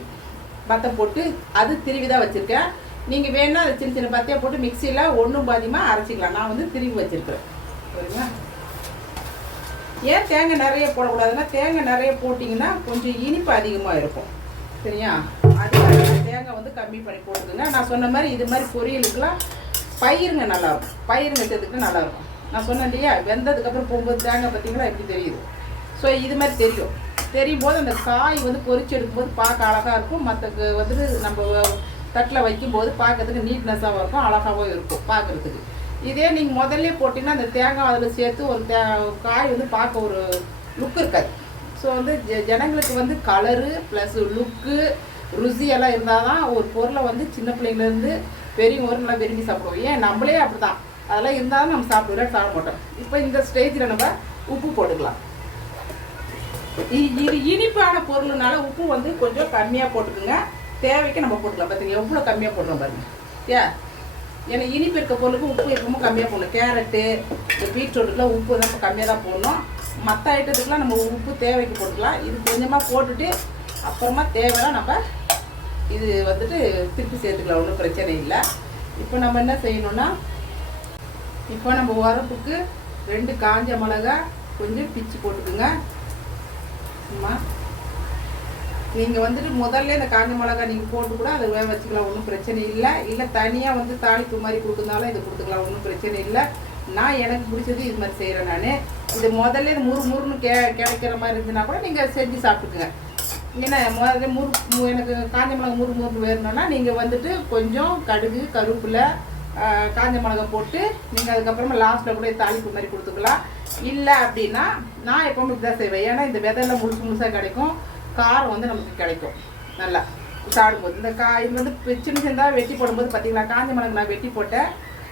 பத்தை போட்டு அது திருவி தான் வச்சுருக்கேன். நீங்கள் வேணால் அதை சின்ன சின்ன பத்தையாக போட்டு மிக்சியில் ஒன்றும் பாதியமாக அரைச்சிக்கலாம். நான் வந்து திருவி வச்சுருக்கிறேன். சரிங்களா, ஏன் தேங்காய் நிறைய போடக்கூடாதுன்னா தேங்காய் நிறைய போட்டிங்கன்னா கொஞ்சம் இனிப்பு அதிகமாக இருக்கும். சரியா, அதுக்காக தேங்காய் வந்து கம்மி பண்ணி போட்டுக்குங்க. நான் சொன்ன மாதிரி இது மாதிரி பொரியலுக்குலாம் பயிருங்க நல்லாயிருக்கும். பயிருங்க சேர்த்துக்கிட்டு நல்லாயிருக்கும். நான் சொன்னேன் இல்லையா, வெந்ததுக்கப்புறம் போகும்போது தேங்காய் பார்த்தீங்களா எப்படி தெரியுது. ஸோ இது மாதிரி தெரியும் போது அந்த காய் வந்து பொரிச்சு எடுக்கும்போது பார்க்க அழகாக இருக்கும். மற்றக்கு வந்துட்டு நம்ம தட்டில் வைக்கும்போது பார்க்கறதுக்கு நீட்னஸாகவும் இருக்கும், அழகாகவும் இருக்கும் பார்க்குறதுக்கு. இதே நீங்கள் முதல்ல போட்டிங்கன்னா அந்த தேங்காய் அதில் சேர்த்து ஒரு காய் வந்து பார்க்க ஒரு லுக் இருக்காது. ஸோ வந்து ஜனங்களுக்கு வந்து கலரு ப்ளஸ் லுக்கு ருசியெல்லாம் இருந்தால் தான் ஒரு பொருளை வந்து சின்ன பிள்ளைங்கலேருந்து பெரியவங்க நல்லா விரும்பி சாப்பிடுவோம். ஏன் நம்மளே அப்படி தான், அதெல்லாம் இருந்தாலும் நம்ம சாப்பிட மாட்டோம். இப்போ இந்த ஸ்டேஜில் நம்ம உப்பு போட்டுக்கலாம். இது இனிப்பான பொருள்னால உப்பு வந்து கொஞ்சம் கம்மியாக போட்டுக்குங்க. தேவைக்கு நம்ம போட்டுக்கலாம். பார்த்தீங்க எவ்வளோ கம்மியாக போடுறோம் பாருங்க. ஏன்னா இனிப்பு இருக்க பொருளுக்கு உப்பு எப்பவும் கம்மியாக போடணும். கேரட்டு இந்த பீட்ரூட்டுக்குலாம் உப்பு தான் கம்மியாக தான் போடணும். மற்ற ஐட்டத்துக்குலாம் நம்ம உப்பு தேவைக்கு போட்டுக்கலாம். இது கொஞ்சமாக போட்டுட்டு அப்புறமா தேவைன்னா நம்ம இது வந்துட்டு திருப்பி சேர்த்துக்கலாம், ஒன்றும் பிரச்சனை இல்லை. இப்போ நம்ம என்ன செய்யணும்னா, இப்போ நம்ம உரப்புக்கு 2 காஞ்ச மிளகா கொஞ்சம் பிச்சு போட்டுக்குங்க. நீங்கள் வந்துட்டு முதல்ல இந்த காஞ்ச மிளகா நீங்கள் போட்டு கூட அதை வேக வச்சுக்கலாம், ஒன்றும் பிரச்சனை இல்லை. இல்லை தனியாக வந்து தாளிப்பு மாதிரி கொடுக்குறதுனால இது கொடுத்துக்கலாம், ஒன்றும் பிரச்சனை இல்லை. நான் எனக்கு பிடிச்சது இது மாதிரி செய்கிறேன். நான் இது முதல்ல இது முறுமுறுன்னு கிடைக்கிற மாதிரி இருந்துச்சுன்னா கூட நீங்கள் செஞ்சு சாப்பிட்டுக்குங்க. ஏன்னா முதல்ல எனக்கு காஞ்ச மிளகா முறுமுறுன்னு வேணும்னா நீங்கள் வந்துட்டு கொஞ்சம் கடுகு கருவேப்பிலை காஞ்ச மிளகா போட்டு நீங்கள் அதுக்கப்புறமா லாஸ்ட்டில் கூட தாளிப்பு மாதிரி கொடுத்துக்கலாம். இல்லை அப்படின்னா நான் எப்போவுமே இப்படிதான் செய்வேன். ஏன்னா இந்த விதையெல்லாம் முழுசாக கிடைக்கும், காரம் வந்து நமக்கு கிடைக்கும் நல்லா சாப்பிடும்போது. இந்த இது வந்து சின்ன சின்னதாக வெட்டி போடும்போது பார்த்தீங்களா, காஞ்ச மிளகு நான் வெட்டி போட்டேன்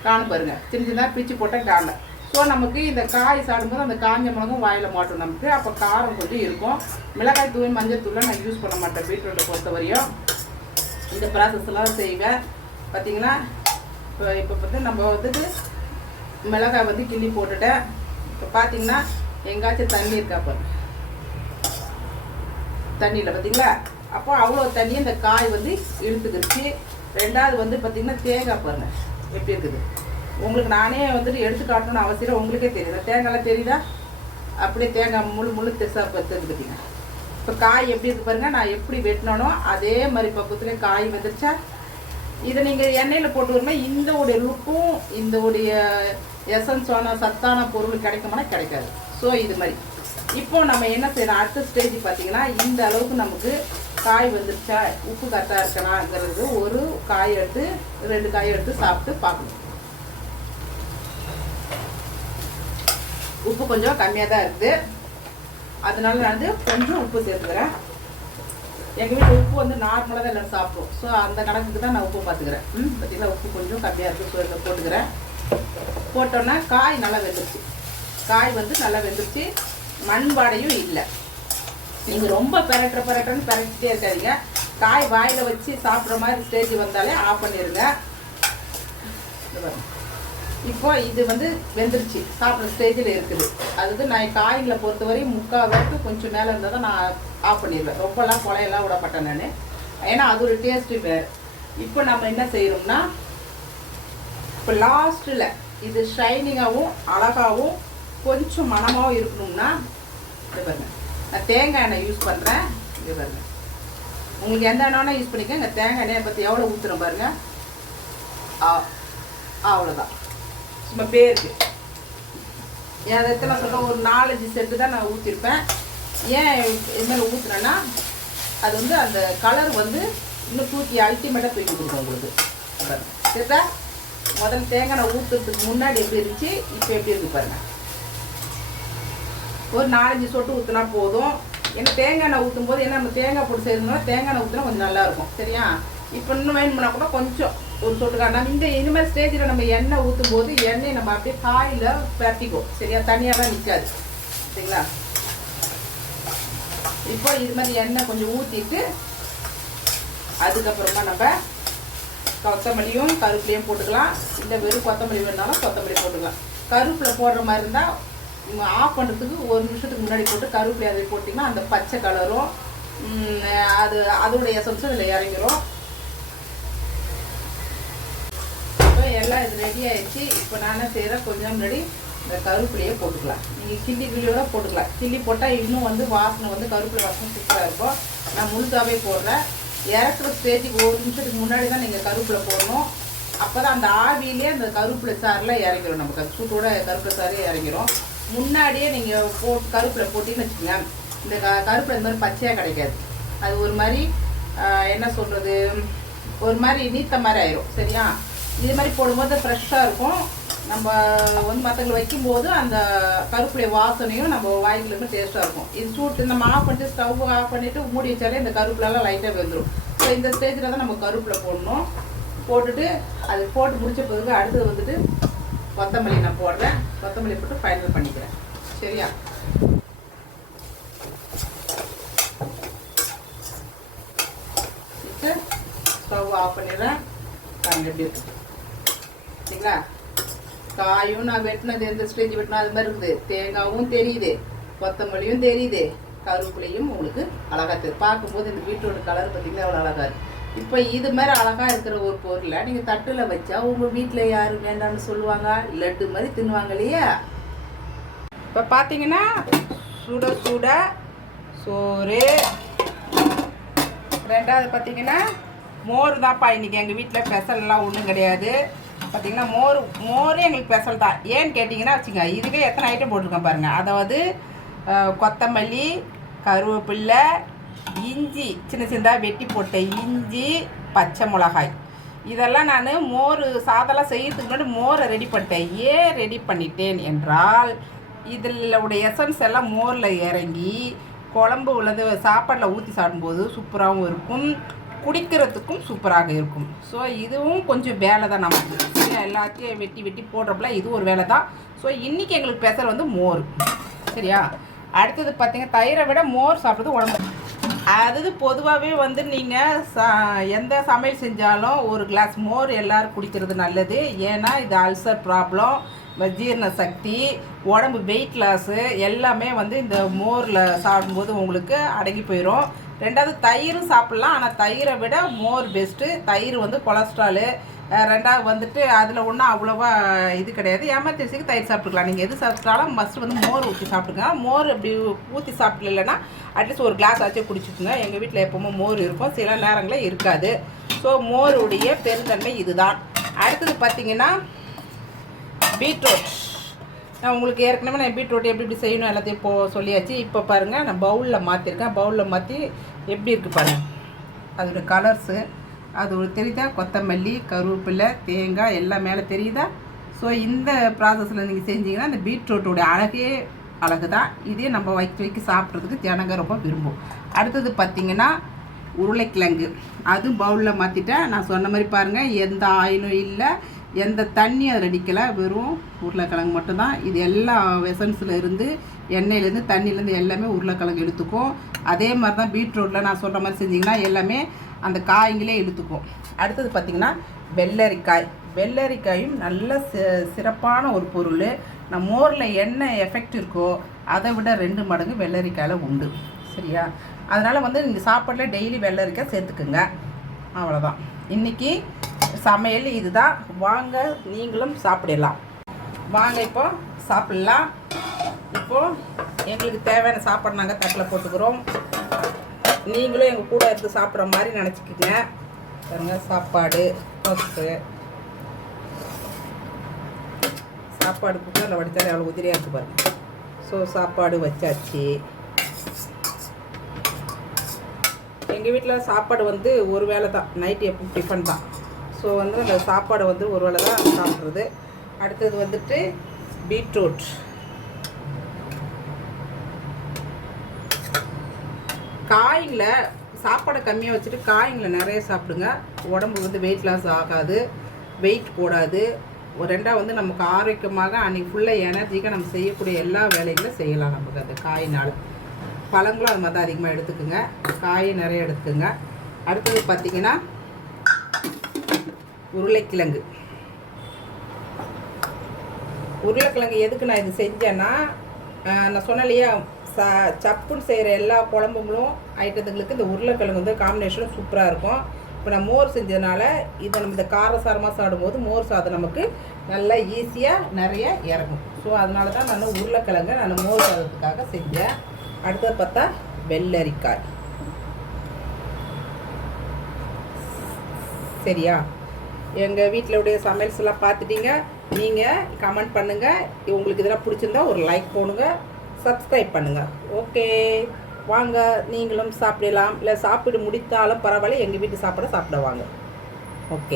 காணும் பாருங்கள், சின்ன சின்னதாக பிச்சு போட்டேன் காணல. ஸோ நமக்கு இந்த காய் சாப்பிடும்போது அந்த காஞ்ச மிளகும் வாயில் மாட்டும் நமக்கு. அப்போ காரம் கொஞ்சம் இருக்கும். மிளகாய் தூள் மஞ்சள் தூளை நான் யூஸ் பண்ண மாட்டேன் பீட்ரூட்டை பொறுத்த வரையும். இந்த ப்ராசஸ்லாம் செய்வேன். பார்த்திங்கன்னா இப்போ வந்து நம்ம வந்துட்டு மிளகாய் வந்து கிள்ளி போட்டுட்டேன். இப்போ பார்த்திங்கன்னா எங்காச்சும் தண்ணி இருக்கா பாருங்க தண்ணியில் பார்த்திங்களா. அப்போ அவ்வளோ தண்ணி இந்த காய் வந்து இழுத்துக்கிடுச்சு. ரெண்டாவது வந்து பார்த்திங்கன்னா தேங்காய் பாருங்கள் எப்படி இருக்குது. உங்களுக்கு நானே வந்துட்டு எடுத்து காட்டணும்னு அவசியம் உங்களுக்கே தெரியுது. தேங்காய்லாம் தெரியுதா? அப்படியே தேங்காய் முழு தெசாக பார்த்துக்கிட்டீங்க. இப்போ காய் எப்படி இருக்குது பாருங்கள். நான் எப்படி வெட்டினோ அதே மாதிரி பக்கத்துலேயே காய் வந்துருச்சா. இதை நீங்கள் எண்ணெயில் போட்டு வரும்போது இந்த உடைய லுக்கும் இந்த உடைய எசன்ஸான சத்தான பொருள் கிடைக்குமானா கிடைக்காது. ஸோ இது மாதிரி இப்போ நம்ம என்ன செய்யணும், அடுத்த ஸ்டேஜ் பார்த்தீங்கன்னா இந்த அளவுக்கு நமக்கு காய் வந்துருச்சா, உப்பு கரெக்டாக இருக்கலாங்கிறது ஒரு காய் எடுத்து 2 காய் எடுத்து சாப்பிட்டு பார்க்கணும். உப்பு கொஞ்சம் கம்மியாக தான் இருக்குது, அதனால நான் வந்து கொஞ்சம் உப்பு சேர்த்துக்கிறேன். எங்கள் வீட்டில் உப்பு வந்து நார்மலாக தான் எல்லோரும் சாப்பிடுவோம். ஸோ அந்த கணக்குக்கு தான் நான் உப்பு பார்த்துக்கிறேன். பார்த்தீங்கன்னா உப்பு கொஞ்சம் கம்மியாக இருக்குது. ஸோ இதை போட்டுக்கிறேன். போட்டோன்னா காய் நல்லா வெந்துருச்சு. காய் வந்து நல்லா வெந்துருச்சு, மண் வாடையும் இல்லை. நீங்கள் ரொம்ப பெரட்டுன்னு பெரட்டிட்டே இருக்காதீங்க. காய் வாயில் வச்சு சாப்பிட்ற மாதிரி ஸ்டேஜ் வந்தாலே ஆஃப் பண்ணிடுங்க. இப்போ இது வந்து வெந்துருச்சு, சாப்பிட்ற ஸ்டேஜில் இருக்குது. அதுக்கு நான் காய்களை பொறுத்தவரையும் 3/4 வரைக்கும் கொஞ்சம் மேலே இருந்தால் தான் நான் ஆஃப் பண்ணிடுவேன். ரொம்பலாம் கொலையெல்லாம் விடப்பட்டேன் நான், ஏன்னா அது ஒரு டேஸ்ட்டு வேறு. இப்போ நம்ம என்ன செய்யணும்னா, இப்போ லாஸ்ட்டில் இது ஷைனிங்காகவும் அழகாகவும் கொஞ்சம் மணமாகவும் இருக்கணும்னா இது பாருங்க, நான் தேங்காய் எண்ணெய் யூஸ் பண்ணுறேன். இது பாருங்க, உங்களுக்கு எந்த எண்ணெய் யூஸ் பண்ணிக்கங்க. தேங்காய் எண்ணெயை பற்றி எவ்வளோ ஊற்றுறோம் பாருங்கள். அவ்வளோதான், சும்மா பேருக்கு. என் எத்தனை சொல்கிறேன், ஒரு 4-5 செட்டு தான் நான் ஊற்றிருப்பேன். ஏன் இது மாதிரி ஊற்றுனேன்னா அது வந்து அந்த கலர் வந்து இன்னும் தூக்கி அல்டிமேட்டாக தூக்கி கொடுக்கும் உங்களுக்கு. சரிதா? முதல்ல தேங்காய் எண்ணெய் ஊற்றுறதுக்கு முன்னாடி எப்படி இருந்துச்சு, இப்போ எப்படி இருக்கு பாருங்கள். ஒரு 4-5 சொட்டு ஊற்றினா போதும். ஏன்னா தேங்காய் எண்ணெய் ஊற்றும் போது என்ன நம்ம தேங்காய் போட்டு செய்யணும்னா தேங்காய் எண்ணெய் ஊற்றினா கொஞ்சம் நல்லாயிருக்கும். சரியா? இப்போ இன்னும் வேணும்னா கூட கொஞ்சம் ஒரு சொட்டுக்கா நம்ம இந்த மாதிரி ஸ்டேஜில் நம்ம எண்ணெய் ஊற்றும் போது எண்ணெய் நம்ம அப்படியே காயில் பரட்டிக்கும். சரியா? தனியாகலாம் நிற்காது. சரிங்களா? இப்போ இது மாதிரி எண்ணெய் கொஞ்சம் ஊற்றிட்டு அதுக்கப்புறமா நம்ம கொத்தமல்லியும் கருவேப்பிலையும் போட்டுக்கலாம். இல்லை வெறும் கொத்தமல்லி வேணாலும் கொத்தமல்லி போட்டுக்கலாம். கருவேப்பிலை போடுற மாதிரி இருந்தால் ஆஃப் பண்ணுறதுக்கு 1 நிமிஷத்துக்கு முன்னாடி போட்டு கருவேப்பிலை அதை போட்டிங்கன்னா அந்த பச்சை கலரும் அதோடைய எசன்ஸும் இதில் இறங்கிடும். இப்போ எல்லாம் இது ரெடி ஆகிடுச்சு. இப்போ நான் என்ன செய்கிறேன், கொஞ்சம் முன்னாடி இந்த கருவேப்பிலையை போட்டுக்கலாம். நீங்கள் கிள்ளியோட போட்டுக்கலாம். கிள்ளி போட்டால் இன்னும் வந்து வாசனை வந்து கருவேப்பிலை வாசனை சூப்பராக இருக்கும். நான் முழுதாவே போடுறேன். இறக்குற ஸ்டேஜுக்கு 1 நிமிஷத்துக்கு முன்னாடி தான் நீங்கள் கருவேப்பிலை போடணும். அப்போ தான் அந்த ஆவியிலே அந்த கருவேப்பிலை சாரெலாம் இறங்கிடும். நமக்கு சூட்டோட கருவேப்பிலை சாரே இறங்கிடும். முன்னாடியே நீங்கள் கருவேப்பிலை போட்டின்னு வச்சுக்கோங்க, இந்த கருவேப்பிலை இந்த மாதிரி பச்சையாக கிடைக்காது. அது ஒரு மாதிரி என்ன சொல்கிறது, ஒரு மாதிரி நீத்த மாதிரி ஆயிரும். சரியா? இது மாதிரி போடும்போது ஃப்ரெஷ்ஷாக இருக்கும். நம்ம வந்து மற்றவங்களை வைக்கும்போது அந்த கருவேப்பிலை வாசனையும் நம்ம வாய்க்குள்ள டேஸ்ட்டாக இருக்கும். இது சூட்டு நம்ம ஆஃப் பண்ணிட்டு ஸ்டவ் ஆஃப் பண்ணிவிட்டு மூடி வச்சாலே இந்த கருவேப்பிலெல்லாம் லைட்டாக வெந்துடும். ஸோ இந்த ஸ்டேஜில் தான் நம்ம கருவேப்பிலை போடணும். போட்டுட்டு அது போட்டு முடிச்ச பிறகு அடுத்தது வந்துட்டு கொத்தமல்லி நான் போடுறேன். கொத்தமல்லி போட்டு ஃபைனல் பண்ணிக்கிறேன். சரியா? ஸ்டவ் ஆஃப் பண்ணிடுறேன். காய் எப்படி இருக்குது சரிங்களா? காயும் நான் வெட்டினது எந்த ஸ்டேஜ் வெட்டினா அது மாதிரி இருக்குது. தேங்காயும் தெரியுது, கொத்தமல்லியும் தெரியுது, கருவேப்பிலையும் உங்களுக்கு அழகாக தெரியும். பார்க்கும்போது இந்த பீட்ரூட் கலர் பார்த்திங்கன்னா அவ்வளோ அழகாக இருக்குது. இப்போ இது மாதிரி அழகாக இருக்கிற ஒரு பொருளை நீங்கள் தட்டில் வச்சா உங்கள் வீட்டில் யாரும் வேண்டாம்னு சொல்லுவாங்க, லட்டு மாதிரி தின்னுவாங்க இல்லையா? இப்போ பார்த்தீங்கன்னா சுட சுட சோறு. ரெண்டாவது பார்த்தீங்கன்னா மோர் தான்ப்பா இன்றைக்கி எங்கள் வீட்டில் ஸ்பெஷல்லாம் ஒன்றும் கிடையாது. பார்த்திங்கன்னா மோரே எங்களுக்கு ஸ்பெஷல் தான். ஏன்னு கேட்டிங்கன்னா வச்சுங்க, இதுவே எத்தனை ஐட்டம் போட்டிருக்கேன் பாருங்கள். அதாவது கொத்தமல்லி, கருவேப்பில்லை, இஞ்சி, சின்ன சின்னதாக வெட்டி போட்ட இஞ்சி, பச்சை மிளகாய், இதெல்லாம் நான் மோர் சாதம்லாம் செய்யறதுக்கு முன்னாடி மோரை ரெடி பண்ணிட்டேன். ஏன் ரெடி பண்ணிட்டேன் என்றால் இதில் உடைய எசன்ஸ் எல்லாம் மோரில் இறங்கி குழம்பு உள்ளது சாப்பாட்டில் ஊற்றி சாப்பிடும்போது சூப்பராகவும் இருக்கும், குடிக்கிறதுக்கும் சூப்பராக இருக்கும். ஸோ இதுவும் கொஞ்சம் வேலை தான் நமக்கு. எல்லாத்தையும் வெட்டி வெட்டி போடுறப்பல இது ஒரு வேலை தான். ஸோ இன்றைக்கி எங்களுக்கு ஸ்பெஷல் வந்து மோர். சரியா? அடுத்தது பார்த்திங்க, தயிரை விட மோர் சாப்பிட்றது உடம்பு அதாவது பொதுவாகவே வந்து நீங்கள் எந்த சமையல் செஞ்சாலும் ஒரு கிளாஸ் மோர் எல்லோரும் குடிக்கிறது நல்லது. ஏன்னா இது அல்சர் ப்ராப்ளம், ஜீரண சக்தி, உடம்பு வெயிட் லாஸு எல்லாமே வந்து இந்த மோரில் சாப்பிடும்போது உங்களுக்கு அடங்கி போயிடும். ரெண்டாவது தயிரும் சாப்பிட்லாம், ஆனால் தயிரை விட மோர் பெஸ்ட்டு. தயிர் வந்து கொலஸ்ட்ராலு. ரெண்டாவது வந்துட்டு அதில் ஒன்றும் அவ்வளோவா இது கிடையாது. எமர்ஜென்சிக்கு தயிர் சாப்பிட்டுக்கலாம். நீங்கள் எது சாப்பிட்டாலும் மஸ்ட்டு வந்து மோர் ஊற்றி சாப்பிட்டுங்க. மோர் அப்படி ஊற்றி சாப்பிடலன்னா அட்லீஸ்ட் ஒரு கிளாஸ் ஆச்சும் குடிச்சுக்குங்க. எங்கள் வீட்டில் எப்போவுமே மோர் இருக்கும், சில நேரங்களில் இருக்காது. ஸோ மோருடைய பெருந்தன்மை இதுதான். அடுத்தது பார்த்திங்கன்னா பீட்ரூட். நான் உங்களுக்கு ஏற்கனவே நான் பீட்ரூட் எப்படி எப்படி செய்யணும் எல்லாத்தையும் இப்போது சொல்லியாச்சு. இப்போ பாருங்கள், நான் பவுலில் மாற்றிருக்கேன். பவுலில் மாற்றி எப்படி இருக்குது பாருங்கள். அதோடய கலர்ஸு அது ஒரு தெரியுதா? கொத்தமல்லி, கருவேப்பிலை, தேங்காய் எல்லாம் மேலே தெரியுதா? ஸோ இந்த ப்ராசஸில் நீங்கள் செஞ்சீங்கன்னா இந்த பீட்ரூட்டோடைய அழகே அழகு தான். இதே நம்ம வைக்க சாப்பிட்றதுக்கு ஜனங்க ரொம்ப விரும்பும். அடுத்தது பார்த்திங்கன்னா உருளைக்கிழங்கு. அதுவும் பவுலில் மாற்றிட்டேன். நான் சொன்ன மாதிரி பாருங்கள், எந்த ஆயிலும் இல்லை, எந்த தண்ணி அதில் அடிக்கலை, வெறும் உருளைக்கிழங்கு மட்டும்தான். இது எல்லா எசன்ஸில் இருந்து, எண்ணெயிலேருந்து, தண்ணியிலேருந்து எல்லாமே உருளைக்கிழங்கு எடுத்துக்கும். அதே மாதிரி தான் பீட்ரூட்டில் நான் சொல்கிற மாதிரி செஞ்சிங்கன்னா எல்லாமே அந்த காய்களே எடுத்துக்கும். அடுத்தது பார்த்திங்கன்னா வெள்ளரிக்காய். வெள்ளரிக்காயும் நல்ல சிறப்பான ஒரு பொருள். நம்ம மோரில் என்ன எஃபெக்ட் இருக்கோ அதை விட 2 மடங்கு வெள்ளரிக்காயில் உண்டு. சரியா? அதனால் வந்து நீங்கள் சாப்பாட்டில் டெய்லி வெள்ளரிக்காய் சேர்த்துக்குங்க. அவ்வளோதான். இன்றைக்கி சமையல் இதுதான். வாங்க நீங்களும் சாப்பிடலாம். வாங்க இப்போ சாப்பிட்லாம். இப்போது எங்களுக்கு தேவையான சாப்பாடு நாங்கள் தட்டில் போட்டுக்கிறோம். நீங்களும் எங்கள் கூட எடுத்து சாப்பிட்ற மாதிரி நினச்சிக்கிங்க. பாருங்க, சாப்பாடு ஃபஸ்ட்டு சாப்பாடு குக்கரில் வடித்தாலே அவ்வளோ உதிரியாக இருக்குது பாருங்கள். ஸோ சாப்பாடு வச்சாச்சு. எங்கள் வீட்டில் சாப்பாடு வந்து ஒரு வேளை தான், நைட்டு எப்போ டிஃபன் தான். ஸோ வந்து அந்த சாப்பாடை வந்து ஒரு வேளை தான் சாப்பிட்றது. அடுத்தது வந்துட்டு பீட்ரூட். காய்களை சாப்பாடை கம்மியாக வச்சுட்டு காய்களை நிறைய சாப்பிடுங்க. உடம்பு வந்து வெயிட் லாஸ் ஆகாது, வெயிட் போடாது. ரெண்டாவது வந்து நமக்கு ஆரோக்கியமாக அன்றைக்கி ஃபுல்லாக எனர்ஜிக்காக நம்ம செய்யக்கூடிய எல்லா வேலைகளும் செய்யலாம். நமக்கு அந்த காயினால் பழங்களும் அது மாதிரி தான் அதிகமாக எடுத்துக்குங்க. காய் நிறைய எடுத்துக்குங்க. அடுத்தது பார்த்திங்கன்னா உருளைக்கிழங்கு. உருளைக்கிழங்கு எதுக்கு நான் இது செஞ்சேன்னா, நான் சொன்னேன் இல்லையா, சப்புன்னு செய்கிற எல்லா குழம்புங்களும் ஐட்டத்துங்களுக்கு இந்த உருளைக்கிழங்கு வந்து காம்பினேஷனும் சூப்பராக இருக்கும். இப்போ நான் மோர் செஞ்சதுனால இதை நம்ம இந்த காரசாரமாக சாப்பிடும்போது மோர் சாதம் நமக்கு நல்லா ஈஸியாக நிறைய இறங்கும். ஸோ அதனால தான் நான் உருளைக்கிழங்கை நான் மோர் சாதத்துக்காக செஞ்சேன். அடுத்தது பார்த்தா வெள்ளரிக்காய். சரியா? எங்கள் வீட்டிலுடைய சமையல்ஸ்லாம் பார்த்துட்டீங்க. நீங்கள் கமெண்ட் பண்ணுங்கள். உங்களுக்கு இதெல்லாம் பிடிச்சிருந்தா ஒரு லைக் போடுங்க, சப்ஸ்கிரைப் பண்ணுங்கள். ஓகே, வாங்க நீங்களும் சாப்பிடலாம். இல்லை சாப்பிட்டு முடித்தாலும் பரவாயில்ல, எங்கள் வீட்டு சாப்பிட வாங்க. ஓகே.